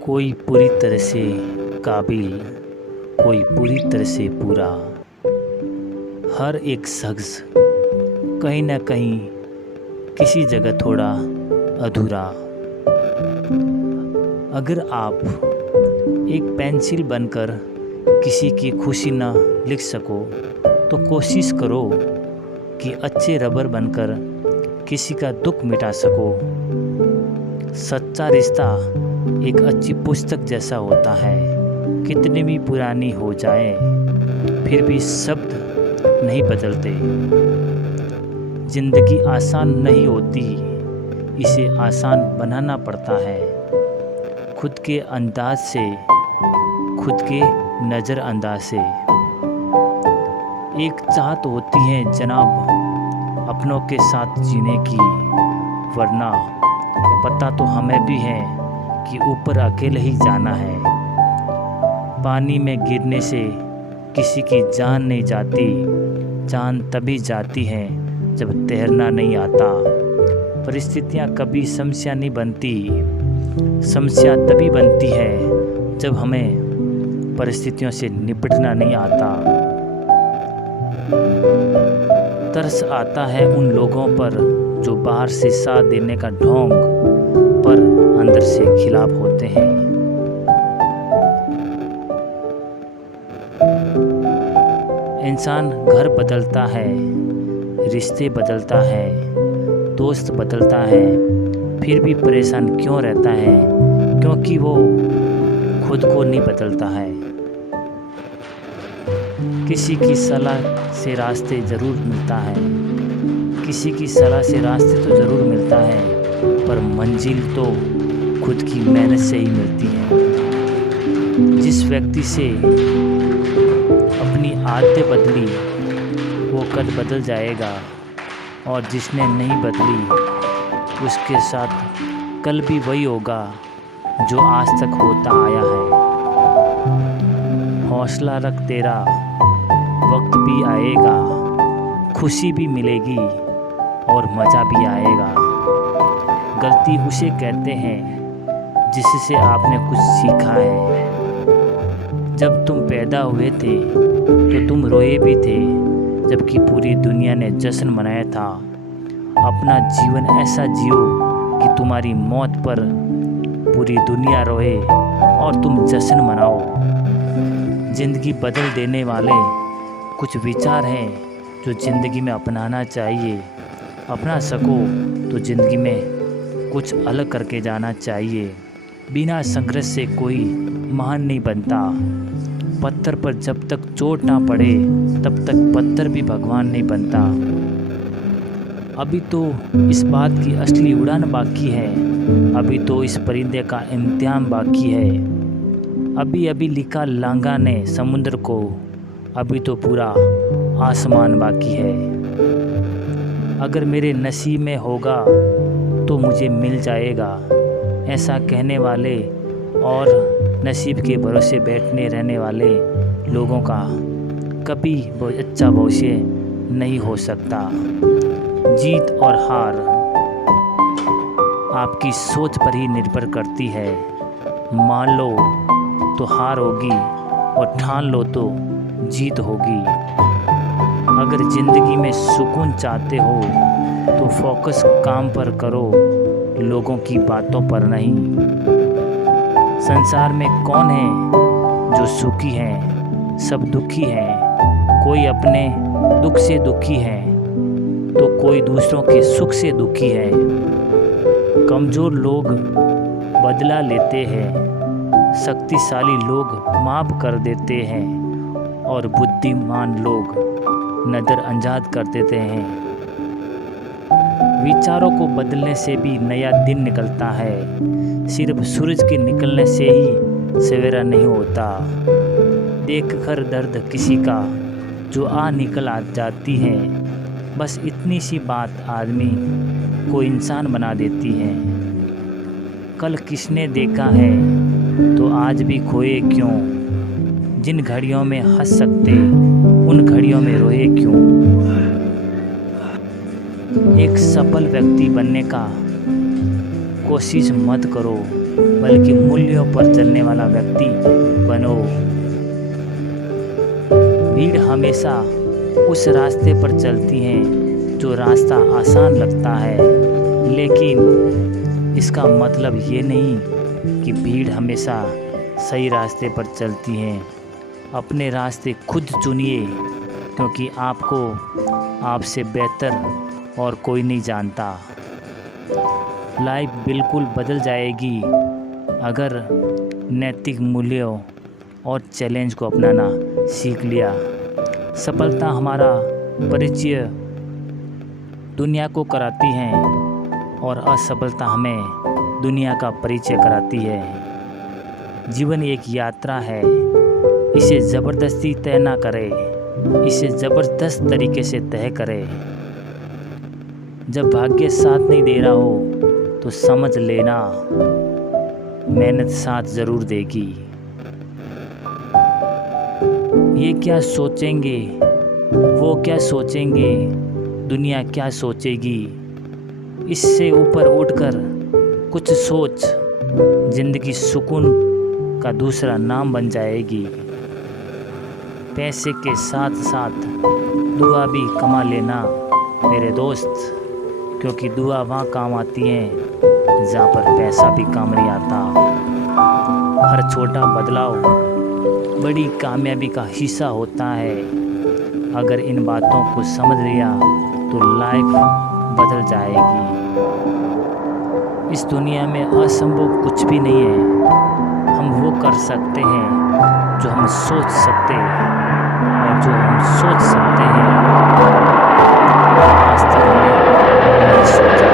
कोई पूरी तरह से काबिल, कोई पूरी तरह से पूरा। हर एक शख्स कहीं ना कहीं किसी जगह थोड़ा अधूरा। अगर आप एक पेंसिल बनकर किसी की खुशी न लिख सको तो कोशिश करो कि अच्छे रबर बनकर किसी का दुख मिटा सको। सच्चा रिश्ता एक अच्छी पुस्तक जैसा होता है, कितनी भी पुरानी हो जाए फिर भी शब्द नहीं बदलते। जिंदगी आसान नहीं होती, इसे आसान बनाना पड़ता है। खुद के अंदाज से, खुद के नज़रअंदाज से। एक चाहत होती है जनाब अपनों के साथ जीने की, वरना पता तो हमें भी है कि ऊपर अकेले ही जाना है। पानी में गिरने से किसी की जान नहीं जाती, जान तभी जाती है जब तैरना नहीं आता। परिस्थितियाँ कभी समस्या नहीं बनती, समस्या तभी बनती है जब हमें परिस्थितियों से निपटना नहीं आता। तरस आता है उन लोगों पर जो बाहर से साथ देने का ढोंग पर अंदर से खिलाफ होते हैं। इंसान घर बदलता है, रिश्ते बदलता है, दोस्त बदलता है, फिर भी परेशान क्यों रहता है? क्योंकि वो खुद को नहीं बदलता है। किसी की सलाह से रास्ते ज़रूर मिलता है, किसी की सलाह से रास्ते तो ज़रूर मिलता है, पर मंजिल तो खुद की मेहनत से ही मिलती है। जिस व्यक्ति से अपनी आदतें बदली वो कल बदल जाएगा, और जिसने नहीं बदली उसके साथ कल भी वही होगा जो आज तक होता आया है। हौसला रख, तेरा वक्त भी आएगा, खुशी भी मिलेगी और मज़ा भी आएगा। गलती उसे कहते हैं जिससे आपने कुछ सीखा है। जब तुम पैदा हुए थे तो तुम रोए भी थे, जबकि पूरी दुनिया ने जश्न मनाया था। अपना जीवन ऐसा जियो कि तुम्हारी मौत पर पूरी दुनिया रोए और तुम जश्न मनाओ। ज़िंदगी बदल देने वाले कुछ विचार हैं जो ज़िंदगी में अपनाना चाहिए। अपना सको तो ज़िंदगी में कुछ अलग करके जाना चाहिए। बिना संघर्ष से कोई महान नहीं बनता। पत्थर पर जब तक चोट ना पड़े तब तक पत्थर भी भगवान नहीं बनता। अभी तो इस बात की असली उड़ान बाकी है, अभी तो इस परिंदे का इम्तिहान बाकी है। अभी अभी लिखा लांगा ने समुद्र को, अभी तो पूरा आसमान बाकी है। अगर मेरे नसीब में होगा तो मुझे मिल जाएगा, ऐसा कहने वाले और नसीब के भरोसे बैठने रहने वाले लोगों का कभी अच्छा भविष्य नहीं हो सकता। जीत और हार आपकी सोच पर ही निर्भर करती है। मान लो तो हार होगी और ठान लो तो जीत होगी। अगर ज़िंदगी में सुकून चाहते हो तो फोकस काम पर करो, लोगों की बातों पर नहीं। संसार में कौन है जो सुखी है? सब दुखी हैं। कोई अपने दुख से दुखी है तो कोई दूसरों के सुख से दुखी है। कमज़ोर लोग बदला लेते हैं, शक्तिशाली लोग माफ़ कर देते हैं और बुद्धिमान लोग नज़रअंदाज कर देते हैं। विचारों को बदलने से भी नया दिन निकलता है, सिर्फ सूरज के निकलने से ही सवेरा नहीं होता। देखकर दर्द किसी का जो निकल आ जाती है, बस इतनी सी बात आदमी को इंसान बना देती है। कल किसने देखा है तो आज भी खोए क्यों? जिन घड़ियों में हंस सकते उन घड़ियों में रोए क्यों? एक सफल व्यक्ति बनने का कोशिश मत करो, बल्कि मूल्यों पर चलने वाला व्यक्ति बनो। भीड़ हमेशा उस रास्ते पर चलती है जो रास्ता आसान लगता है, लेकिन इसका मतलब ये नहीं कि भीड़ हमेशा सही रास्ते पर चलती है। अपने रास्ते खुद चुनिए, क्योंकि आपको आपसे बेहतर और कोई नहीं जानता। लाइफ बिल्कुल बदल जाएगी अगर नैतिक मूल्यों और चैलेंज को अपनाना सीख लिया। सफलता हमारा परिचय दुनिया को कराती है और असफलता हमें दुनिया का परिचय कराती है। जीवन एक यात्रा है, इसे ज़बरदस्ती तय ना करें, इसे ज़बरदस्त तरीके से तय करें। जब भाग्य साथ नहीं दे रहा हो तो समझ लेना मेहनत साथ ज़रूर देगी। ये क्या सोचेंगे, वो क्या सोचेंगे, दुनिया क्या सोचेगी, इससे ऊपर उठकर कुछ सोच, ज़िंदगी सुकून का दूसरा नाम बन जाएगी। पैसे के साथ साथ दुआ भी कमा लेना मेरे दोस्त, क्योंकि दुआ वहाँ काम आती है जहाँ पर पैसा भी काम नहीं आता। हर छोटा बदलाव बड़ी कामयाबी का हिस्सा होता है। अगर इन बातों को समझ लिया तो लाइफ बदल जाएगी। इस दुनिया में असंभव कुछ भी नहीं है। हम वो कर सकते हैं जो हम सोच सकते हैं, और जो हम सोच सकते हैं आज तक हमने नहीं सोचा।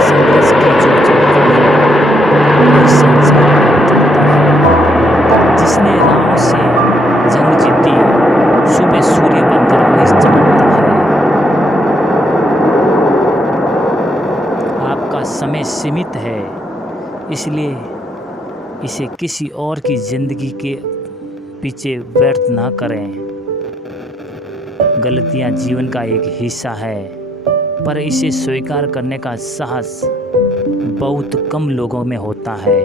संघर्ष की जो चलता है वही संसार बदलता है। जिसने राहों से जंग जीती, सुबह सूर्य बनकर वही चमकता है। आपका समय सीमित है, इसलिए इसे किसी और की ज़िंदगी के पीछे व्यर्थ ना करें। गलतियां जीवन का एक हिस्सा है, पर इसे स्वीकार करने का साहस बहुत कम लोगों में होता है।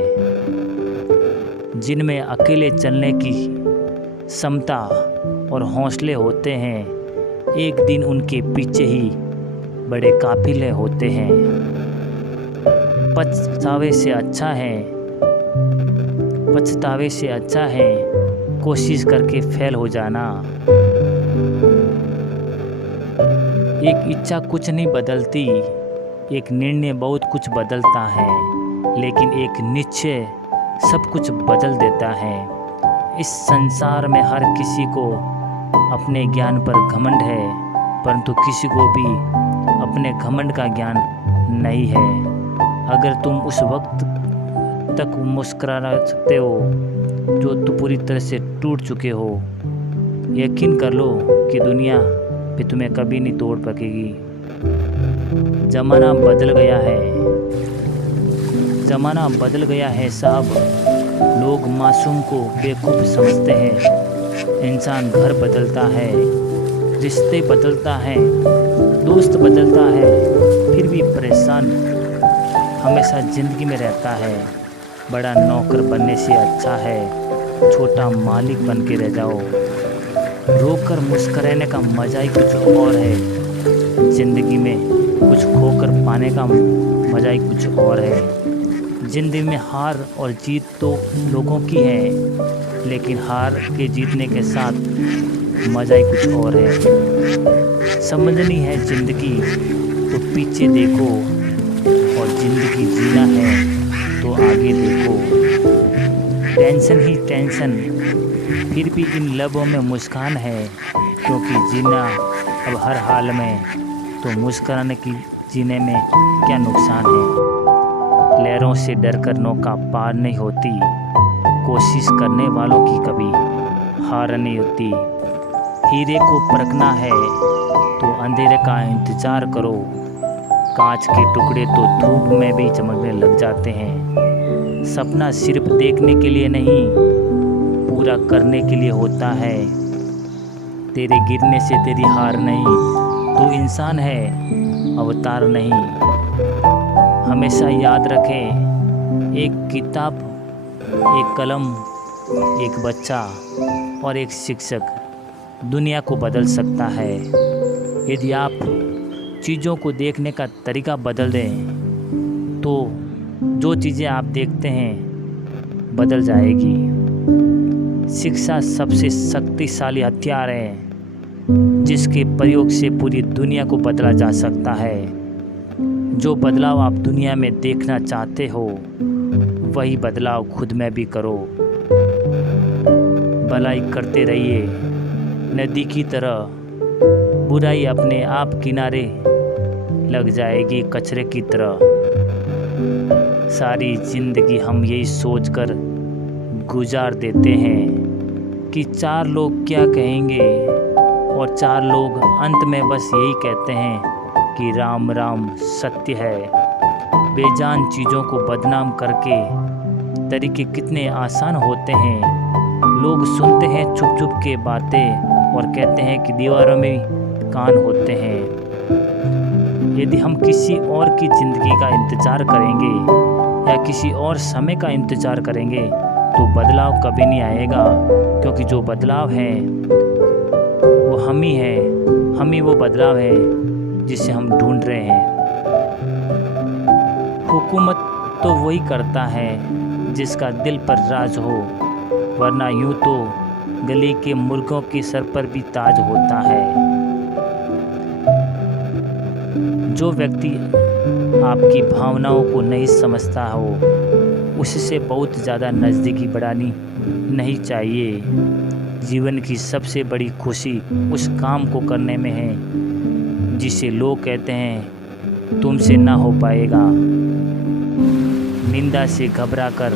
जिनमें अकेले चलने की क्षमता और हौसले होते हैं, एक दिन उनके पीछे ही बड़े काफिले होते हैं। पछतावे से अच्छा है कोशिश करके फेल हो जाना। एक इच्छा कुछ नहीं बदलती, एक निर्णय बहुत कुछ बदलता है, लेकिन एक निश्चय सब कुछ बदल देता है। इस संसार में हर किसी को अपने ज्ञान पर घमंड है, परंतु किसी को भी अपने घमंड का ज्ञान नहीं है। अगर तुम उस वक्त तक मुस्कुरा सकते हो जो तुम पूरी तरह से टूट चुके हो, यकीन कर लो कि दुनिया भी तुम्हें कभी नहीं तोड़ सकेगी। ज़माना बदल गया है साहब। लोग मासूम को बेवकूफ़ समझते हैं। इंसान घर बदलता है, रिश्ते बदलता है, दोस्त बदलता है, फिर भी परेशान हमेशा ज़िंदगी में रहता है। बड़ा नौकर बनने से अच्छा है छोटा मालिक बन के रह जाओ। रोकर मुस्कुराने का मज़ा ही कुछ और है। ज़िंदगी में कुछ खोकर पाने का मज़ा ही कुछ और है। ज़िंदगी में हार और जीत तो लोगों की है, लेकिन हार के जीतने के साथ मज़ा ही कुछ और है। समझनी है ज़िंदगी तो पीछे देखो, और ज़िंदगी जीना है तो आगे देखो। टेंशन ही टेंशन, फिर भी इन लबों में मुस्कान है, क्योंकि जीना अब हर हाल में, तो मुस्कुराने की जीने में क्या नुकसान है। लहरों से डरकर नौका पार नहीं होती, कोशिश करने वालों की कभी हार नहीं होती। हीरे को परखना है तो अंधेरे का इंतज़ार करो। कांच के टुकड़े तो धूप में भी चमकने लग जाते हैं। सपना सिर्फ देखने के लिए नहीं, पूरा करने के लिए होता है। तेरे गिरने से तेरी हार नहीं, तू इंसान है, अवतार नहीं। हमेशा याद रखें, एक किताब, एक कलम, एक बच्चा और एक शिक्षक दुनिया को बदल सकता है। यदि आप चीज़ों को देखने का तरीका बदल दें तो जो चीज़ें आप देखते हैं बदल जाएगी। शिक्षा सबसे शक्तिशाली हथियार है जिसके प्रयोग से पूरी दुनिया को बदला जा सकता है। जो बदलाव आप दुनिया में देखना चाहते हो वही बदलाव खुद में भी करो। भलाई करते रहिए नदी की तरह, बुराई अपने आप किनारे लग जाएगी कचरे की तरह। सारी जिंदगी हम यही सोचकर गुजार देते हैं कि 4 लोग क्या कहेंगे, और 4 लोग अंत में बस यही कहते हैं कि राम राम सत्य है। बेजान चीज़ों को बदनाम करके तरीके कितने आसान होते हैं। लोग सुनते हैं छुप छुप के बातें और कहते हैं कि दीवारों में कान होते हैं। यदि हम किसी और की ज़िंदगी का इंतज़ार करेंगे या किसी और समय का इंतज़ार करेंगे तो बदलाव कभी नहीं आएगा, क्योंकि जो बदलाव है वो हम ही वो बदलाव है जिसे हम ढूंढ रहे हैं। हुकूमत तो वही करता है जिसका दिल पर राज हो, वरना यूं तो गली के मुर्गों के सर पर भी ताज होता है। जो व्यक्ति आपकी भावनाओं को नहीं समझता हो उससे बहुत ज़्यादा नज़दीकी बढ़ानी नहीं चाहिए। जीवन की सबसे बड़ी खुशी उस काम को करने में है जिसे लोग कहते हैं तुमसे ना हो पाएगा। निंदा से घबराकर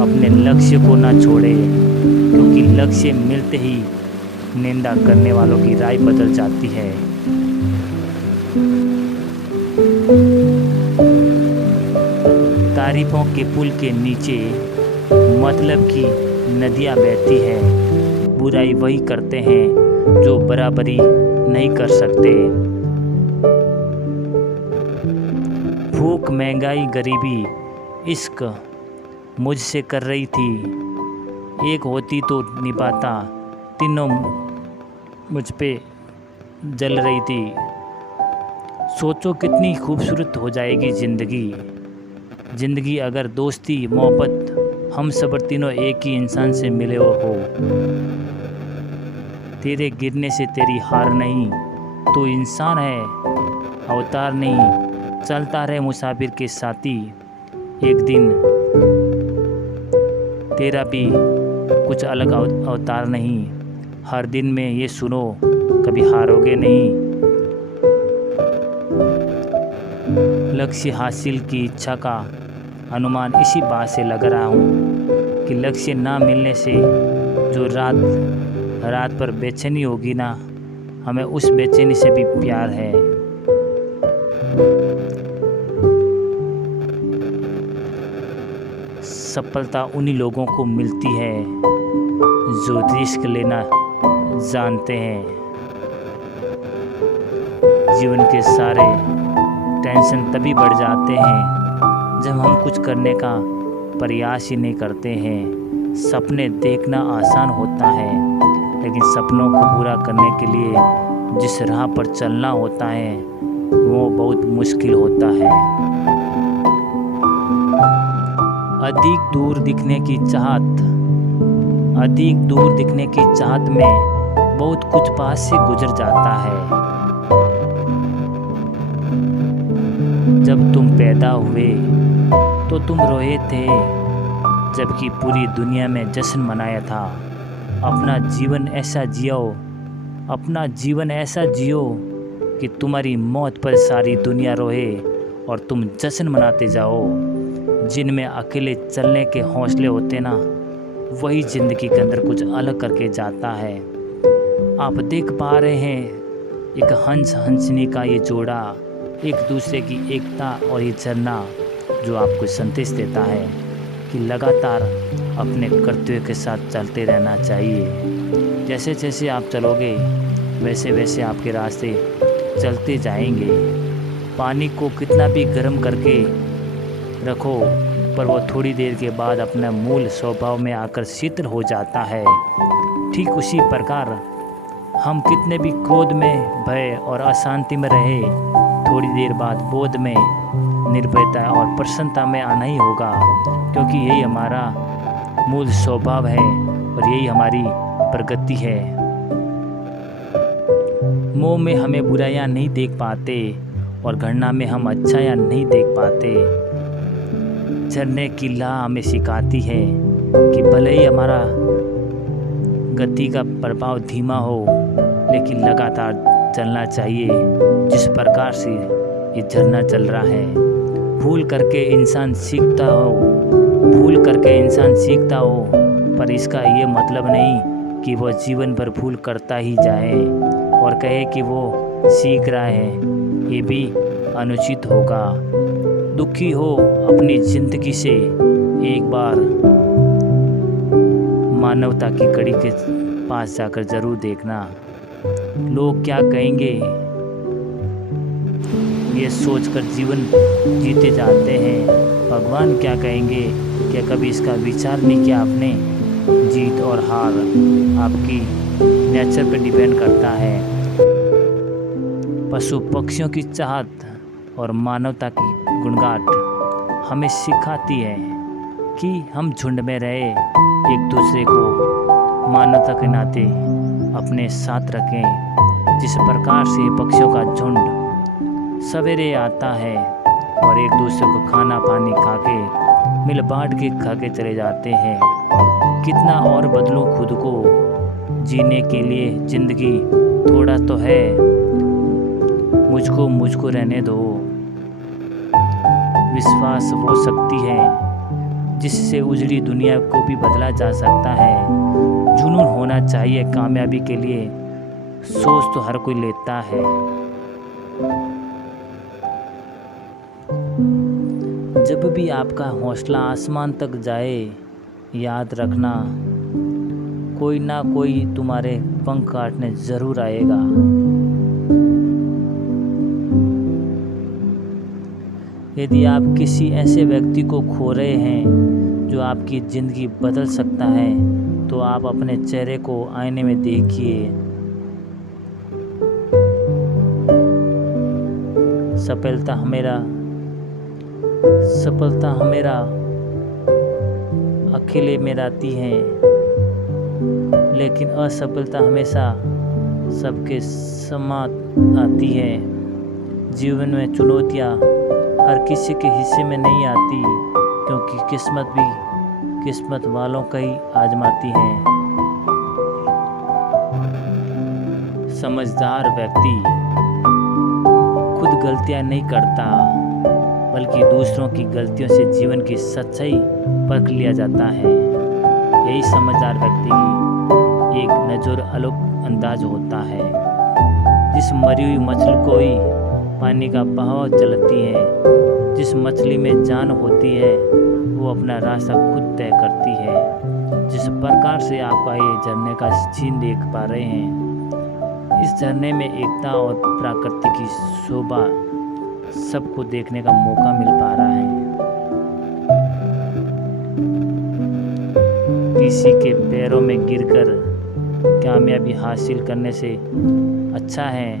अपने लक्ष्य को ना छोड़े, क्योंकि लक्ष्य मिलते ही निंदा करने वालों की राय बदल जाती है। तारीफों के पुल के नीचे मतलब की नदियाँ बहती है। बुराई वही करते हैं जो बराबरी नहीं कर सकते। भूख, महंगाई, गरीबी, इश्क मुझसे कर रही थी, एक होती तो निभाता, तीनों मुझ पे जल रही थी। सोचो कितनी खूबसूरत हो जाएगी ज़िंदगी अगर दोस्ती, मोहब्बत, हम सबर तीनों एक ही इंसान से मिले हो। तेरे गिरने से तेरी हार नहीं, तू इंसान है अवतार नहीं। चलता रहे मुसाफिर के साथी, एक दिन तेरा भी कुछ अलग अवतार नहीं। हर दिन में ये सुनो कभी हारोगे नहीं। लक्ष्य हासिल की इच्छा का अनुमान इसी बात से लग रहा हूँ कि लक्ष्य ना मिलने से जो रात पर बेचैनी होगी ना, हमें उस बेचैनी से भी प्यार है। सफलता उन्हीं लोगों को मिलती है जो रिस्क लेना जानते हैं। जीवन के सारे टेंशन तभी बढ़ जाते हैं जब हम कुछ करने का प्रयास ही नहीं करते हैं। सपने देखना आसान होता है, लेकिन सपनों को पूरा करने के लिए जिस राह पर चलना होता है वो बहुत मुश्किल होता है। अधिक दूर दिखने की चाहत में बहुत कुछ पास से गुजर जाता है। जब तुम पैदा हुए तो तुम रोए थे, जबकि पूरी दुनिया में जश्न मनाया था। अपना जीवन ऐसा जियो कि तुम्हारी मौत पर सारी दुनिया रोए और तुम जश्न मनाते जाओ। जिनमें अकेले चलने के हौसले होते ना, वही ज़िंदगी के अंदर कुछ अलग करके जाता है। आप देख पा रहे हैं एक हंसनी का ये जोड़ा, एक दूसरे की एकता और ये झरना जो आपको संदेश देता है कि लगातार अपने कर्तव्य के साथ चलते रहना चाहिए। जैसे जैसे आप चलोगे वैसे वैसे आपके रास्ते चलते जाएंगे। पानी को कितना भी गर्म करके रखो पर वो थोड़ी देर के बाद अपने मूल स्वभाव में आकर शीतल हो जाता है। ठीक उसी प्रकार हम कितने भी क्रोध में, भय और अशांति में रहे, थोड़ी देर बाद बोध में, निर्भयता और प्रसन्नता में आना ही होगा, क्योंकि यही हमारा मूल स्वभाव है और यही हमारी प्रगति है। मोह में हमें बुराइयां नहीं देख पाते और घृणा में हम अच्छाइयां नहीं देख पाते। चलने की राह हमें सिखाती है कि भले ही हमारा गति का प्रभाव धीमा हो, लेकिन लगातार चलना चाहिए जिस प्रकार से ये झरना चल रहा है। भूल करके इंसान सीखता हो, पर इसका ये मतलब नहीं कि वो जीवन भर भूल करता ही जाए और कहे कि वो सीख रहा है। ये भी अनुचित होगा। दुखी हो अपनी जिंदगी से, एक बार मानवता की कड़ी के पास जाकर जरूर देखना। लोग क्या कहेंगे ये सोचकर जीवन जीते जाते हैं। भगवान क्या कहेंगे, क्या कभी इसका विचार नहीं किया आपने? जीत और हार आपकी नेचर पर डिपेंड करता है। पशु पक्षियों की चाहत और मानवता की गुणगाट हमें सिखाती है कि हम झुंड में रहे, एक दूसरे को मानवता के नाते अपने साथ रखें। जिस प्रकार से पक्षियों का झुंड सवेरे आता है और एक दूसरे को खाना पानी खा के मिल बांट के खा के चले जाते हैं। कितना और बदलूं खुद को, जीने के लिए ज़िंदगी थोड़ा तो है, मुझको रहने दो। विश्वास वो शक्ति है जिससे उजड़ी दुनिया को भी बदला जा सकता है। जुनून होना चाहिए कामयाबी के लिए, सोच तो हर कोई लेता है। जब भी आपका हौसला आसमान तक जाए, याद रखना कोई ना कोई तुम्हारे पंख काटने ज़रूर आएगा। यदि आप किसी ऐसे व्यक्ति को खो रहे हैं जो आपकी ज़िंदगी बदल सकता है, तो आप अपने चेहरे को आईने में देखिए। सफलता हमेरा अकेले में रहती है, लेकिन असफलता हमेशा सबके साथ आती है। जीवन में चुनौतियाँ हर किसी के हिस्से में नहीं आती, क्योंकि किस्मत भी किस्मत वालों का ही आजमाती है। समझदार व्यक्ति खुद गलतियाँ नहीं करता, बल्कि दूसरों की गलतियों से जीवन की सच्चाई परख लिया जाता है। यही समझदार व्यक्ति की एक नज़र अलग अंदाज होता है। जिस मरी हुई मछली को ही पानी का बहाव चलती है, जिस मछली में जान होती है वो अपना रास्ता खुद तय करती है। जिस प्रकार से आपका ये झरने का सीन देख पा रहे हैं, इस झरने में एकता और प्रकृति की शोभा सबको देखने का मौका मिल पा रहा है। किसी के पैरों में गिरकर कामयाबी हासिल करने से अच्छा है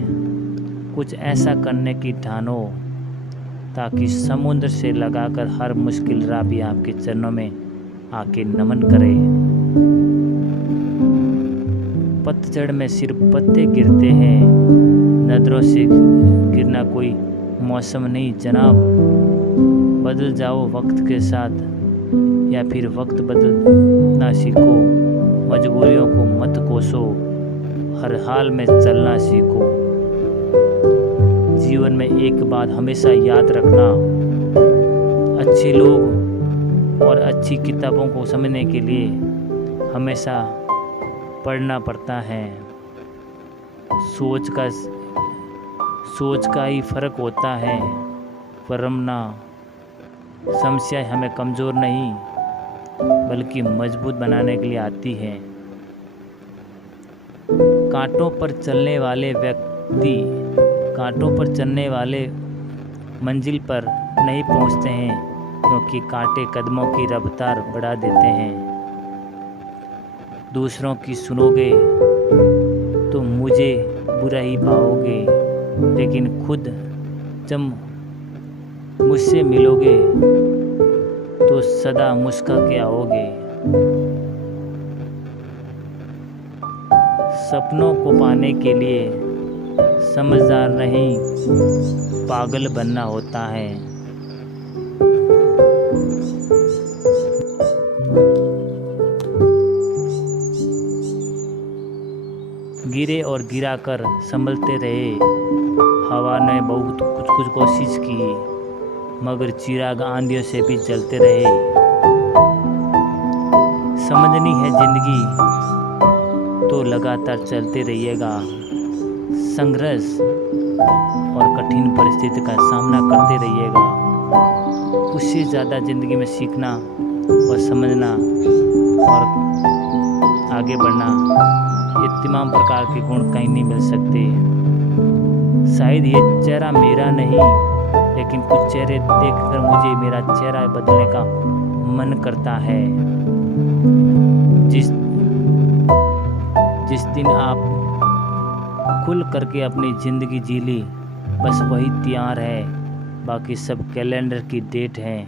कुछ ऐसा करने की ठानो, ताकि समुद्र से लगाकर हर मुश्किल राह भी आपके चरणों में आके नमन करे। पतझड़ में सिर्फ पत्ते गिरते हैं, नजरों से गिरना कोई मौसम नहीं जनाब। बदल जाओ वक्त के साथ, या फिर वक्त बदलना सीखो। मजबूरियों को मत कोसो, हर हाल में चलना सीखो। जीवन में एक बात हमेशा याद रखना, अच्छे लोग और अच्छी किताबों को समझने के लिए हमेशा पढ़ना पड़ता है। सोच का ही फर्क होता है, वरना समस्या हमें कमज़ोर नहीं बल्कि मजबूत बनाने के लिए आती है। कांटों पर चलने वाले मंजिल पर नहीं पहुंचते हैं, क्योंकि कांटे कदमों की रफ्तार बढ़ा देते हैं। दूसरों की सुनोगे तो मुझे बुरा ही पाओगे, लेकिन खुद जब मुझसे मिलोगे तो सदा मुस्कुरा के आओगे। सपनों को पाने के लिए समझदार नहीं, पागल बनना होता है। गिरे और गिरा कर संभलते रहे, हवा ने बहुत कुछ कोशिश की, मगर चिराग आंधियों से भी जलते रहे। समझनी है जिंदगी तो लगातार चलते रहिएगा, संघर्ष और कठिन परिस्थिति का सामना करते रहिएगा। उससे ज़्यादा ज़िंदगी में सीखना और समझना और आगे बढ़ना, ये तमाम प्रकार के गुण कहीं नहीं मिल सकते। शायद ये चेहरा मेरा नहीं, लेकिन कुछ चेहरे देखकर मुझे मेरा चेहरा बदलने का मन करता है। जिस दिन आप खुल करके अपनी ज़िंदगी जी ली, बस वही तैयार है, बाकी सब कैलेंडर की डेट है।